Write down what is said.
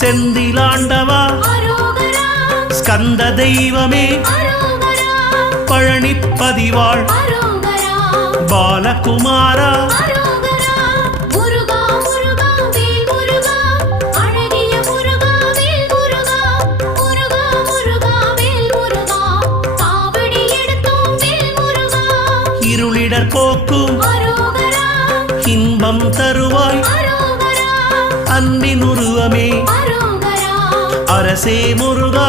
செந்திலாண்டவா ஸ்கந்த தெய்வமே பழனிப்பதிவாள் பாலகுமாரா இருளிடர் போக்கும் இன்பம் தருவாய் அன்பின் உருவமே அரசே முருகா